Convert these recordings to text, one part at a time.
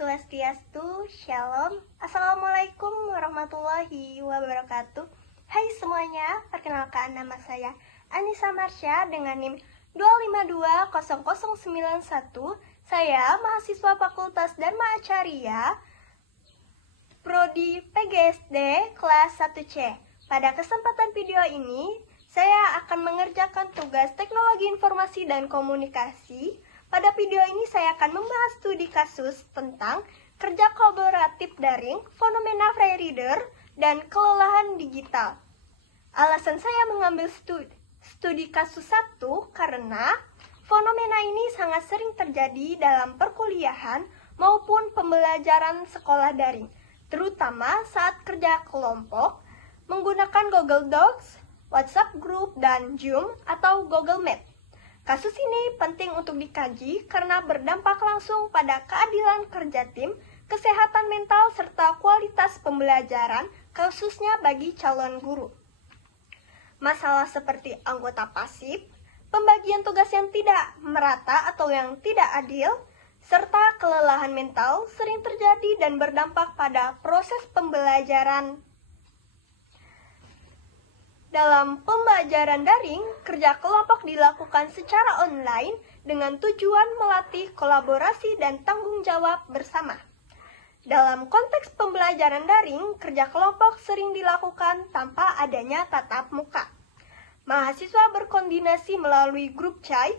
Swastiastu, Shalom, Assalamualaikum warahmatullahi wabarakatuh. Hai semuanya, perkenalkan nama saya Anissa Marsha dengan NIM 2520091. Saya mahasiswa Fakultas Dharma Acarya, Prodi PGSD kelas 1C. Pada kesempatan video ini, saya akan mengerjakan tugas Teknologi Informasi dan Komunikasi. Pada video ini saya akan membahas studi kasus tentang kerja kolaboratif daring, fenomena free reader, dan kelelahan digital. Alasan saya mengambil studi kasus 1 karena fenomena ini sangat sering terjadi dalam perkuliahan maupun pembelajaran sekolah daring, terutama saat kerja kelompok menggunakan Google Docs, WhatsApp Group, dan Zoom atau Google Meet. Kasus ini penting untuk dikaji karena berdampak langsung pada keadilan kerja tim, kesehatan mental, serta kualitas pembelajaran, khususnya bagi calon guru. Masalah seperti anggota pasif, pembagian tugas yang tidak merata atau yang tidak adil, serta kelelahan mental sering terjadi dan berdampak pada proses pembelajaran. Dalam pembelajaran daring, kerja kelompok dilakukan secara online dengan tujuan melatih kolaborasi dan tanggung jawab bersama. Dalam konteks pembelajaran daring, kerja kelompok sering dilakukan tanpa adanya tatap muka. Mahasiswa berkoordinasi melalui grup chat,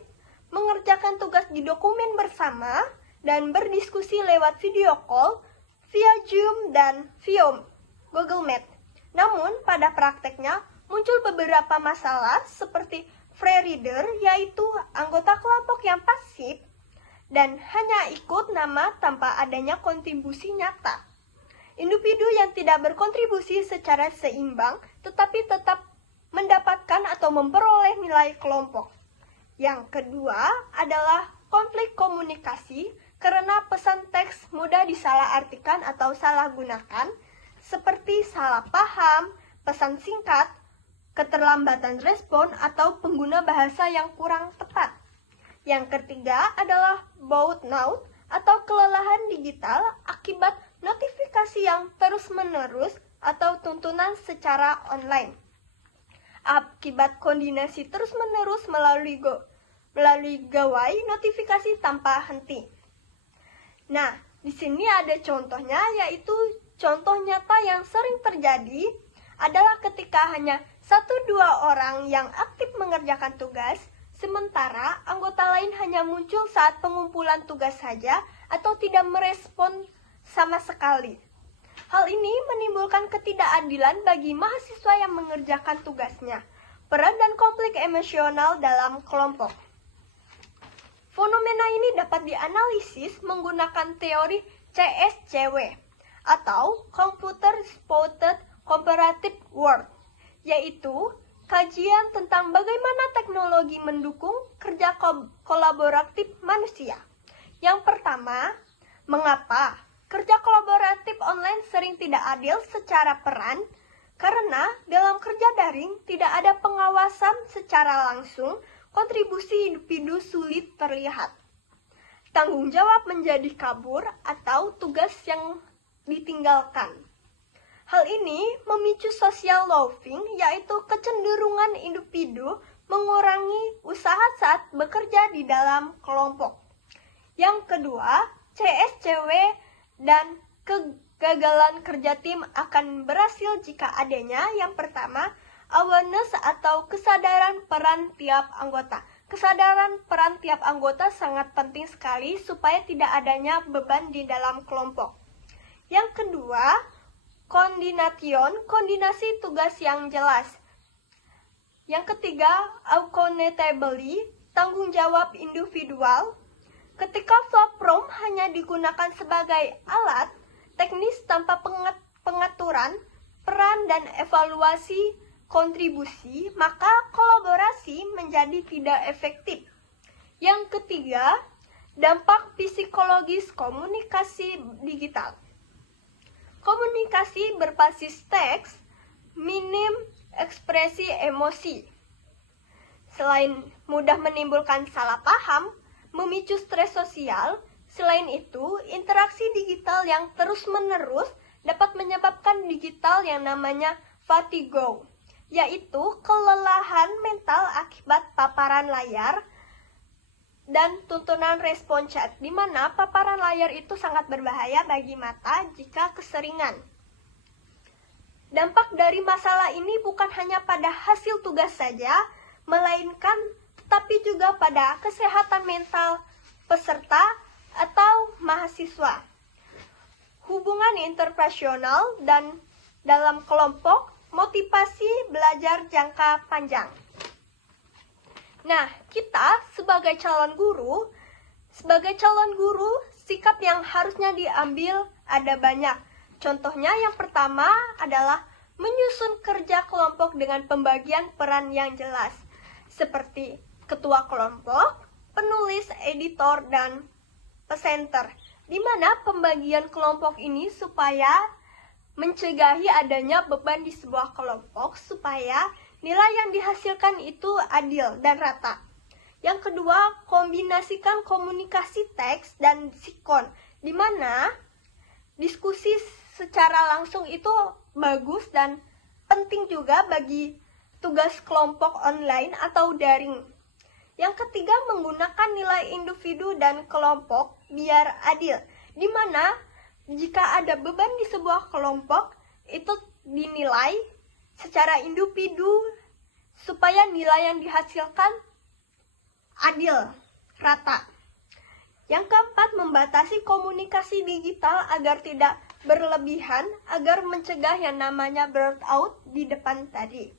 mengerjakan tugas di dokumen bersama, dan berdiskusi lewat video call, via Zoom, dan via Google Meet. Namun, pada prakteknya, muncul beberapa masalah seperti free reader, yaitu anggota kelompok yang pasif dan hanya ikut nama tanpa adanya kontribusi nyata. Individu yang tidak berkontribusi secara seimbang tetapi tetap mendapatkan atau memperoleh nilai kelompok. Yang kedua adalah konflik komunikasi karena pesan teks mudah disalahartikan atau salah gunakan, seperti salah paham, pesan singkat, keterlambatan respon, atau pengguna bahasa yang kurang tepat. Yang ketiga adalah burnout atau kelelahan digital akibat notifikasi yang terus-menerus atau tuntunan secara online. Akibat koordinasi terus-menerus melalui gawai notifikasi tanpa henti. Nah, di sini ada contohnya, yaitu contoh nyata yang sering terjadi adalah ketika hanya 1-2 orang yang aktif mengerjakan tugas, sementara anggota lain hanya muncul saat pengumpulan tugas saja atau tidak merespon sama sekali. Hal ini menimbulkan ketidakadilan bagi mahasiswa yang mengerjakan tugasnya, peran dan konflik emosional dalam kelompok. Fenomena ini dapat dianalisis menggunakan teori CSCW atau Computer Supported Cooperative Work, yaitu kajian tentang bagaimana teknologi mendukung kerja kolaboratif manusia. Yang pertama, mengapa kerja kolaboratif online sering tidak adil secara peran? Karena dalam kerja daring tidak ada pengawasan secara langsung, kontribusi individu sulit terlihat. Tanggung jawab menjadi kabur atau tugas yang ditinggalkan. Hal ini memicu social loafing, yaitu kecenderungan individu mengurangi usaha saat bekerja di dalam kelompok. Yang kedua, CSCW dan kegagalan kerja tim akan berhasil jika adanya yang pertama, awareness atau kesadaran peran tiap anggota. Kesadaran peran tiap anggota sangat penting sekali supaya tidak adanya beban di dalam kelompok. Yang kedua, koordinasi tugas yang jelas. Yang ketiga, accountability, tanggung jawab individual. Ketika platform hanya digunakan sebagai alat teknis tanpa pengaturan, peran, dan evaluasi kontribusi, maka kolaborasi menjadi tidak efektif. Yang ketiga, dampak psikologis komunikasi digital. Komunikasi berbasis teks, minim ekspresi emosi. Selain mudah menimbulkan salah paham, memicu stres sosial, Selain itu, interaksi digital yang terus-menerus dapat menyebabkan digital yang namanya fatigue, yaitu kelelahan mental akibat paparan layar dan tuntunan respon chat, di mana paparan layar itu sangat berbahaya bagi mata jika keseringan. Dampak dari masalah ini bukan hanya pada hasil tugas saja, melainkan tetapi juga pada kesehatan mental peserta atau mahasiswa. Hubungan interpersonal dan dalam kelompok, motivasi belajar jangka panjang. Nah, kita sebagai calon guru, sikap yang harusnya diambil ada banyak. Contohnya yang pertama adalah menyusun kerja kelompok dengan pembagian peran yang jelas, seperti ketua kelompok, penulis, editor, dan presenter, di mana pembagian kelompok ini supaya mencegahi adanya beban di sebuah kelompok, supaya nilai yang dihasilkan itu adil dan rata. Yang kedua, kombinasikan komunikasi teks dan sikon, di mana diskusi secara langsung itu bagus dan penting juga bagi tugas kelompok online atau daring. Yang ketiga, menggunakan nilai individu dan kelompok biar adil, di mana jika ada beban di sebuah kelompok, itu dinilai secara individu supaya nilai yang dihasilkan adil, rata. Yang keempat, membatasi komunikasi digital agar tidak berlebihan, agar mencegah yang namanya burnout di depan tadi.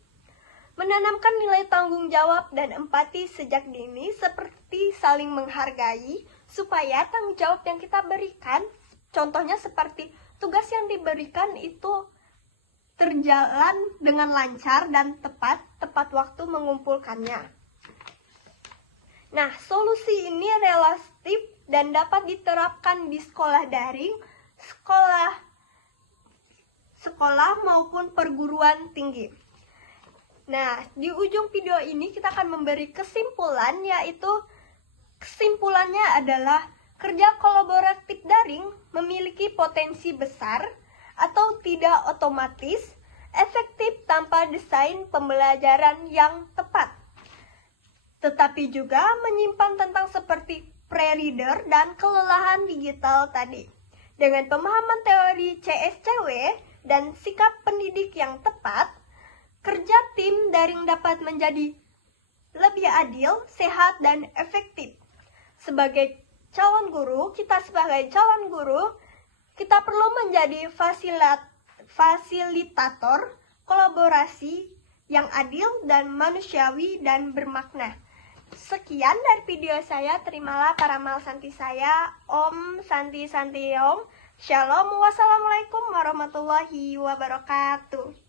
Menanamkan nilai tanggung jawab dan empati sejak dini, seperti saling menghargai, supaya tanggung jawab yang kita berikan, contohnya seperti tugas yang diberikan itu terjalan dengan lancar dan tepat waktu mengumpulkannya. Nah, solusi ini relatif dan dapat diterapkan di sekolah daring, sekolah maupun perguruan tinggi. Nah, di ujung video ini kita akan memberi kesimpulan, yaitu kesimpulannya adalah kerja kolaboratif daring memiliki potensi besar atau tidak otomatis efektif tanpa desain pembelajaran yang tepat, tetapi juga menyimpan tentang seperti pre-reader dan kelelahan digital tadi. Dengan pemahaman teori CSCW dan sikap pendidik yang tepat, kerja tim daring dapat menjadi lebih adil, sehat, dan efektif. Sebagai calon guru, kita perlu menjadi fasilitator kolaborasi yang adil dan manusiawi dan bermakna. Sekian dari video saya. Terimalah para mal santi saya. Om Santi Santi Om. Shalom. Wassalamualaikum warahmatullahi wabarakatuh.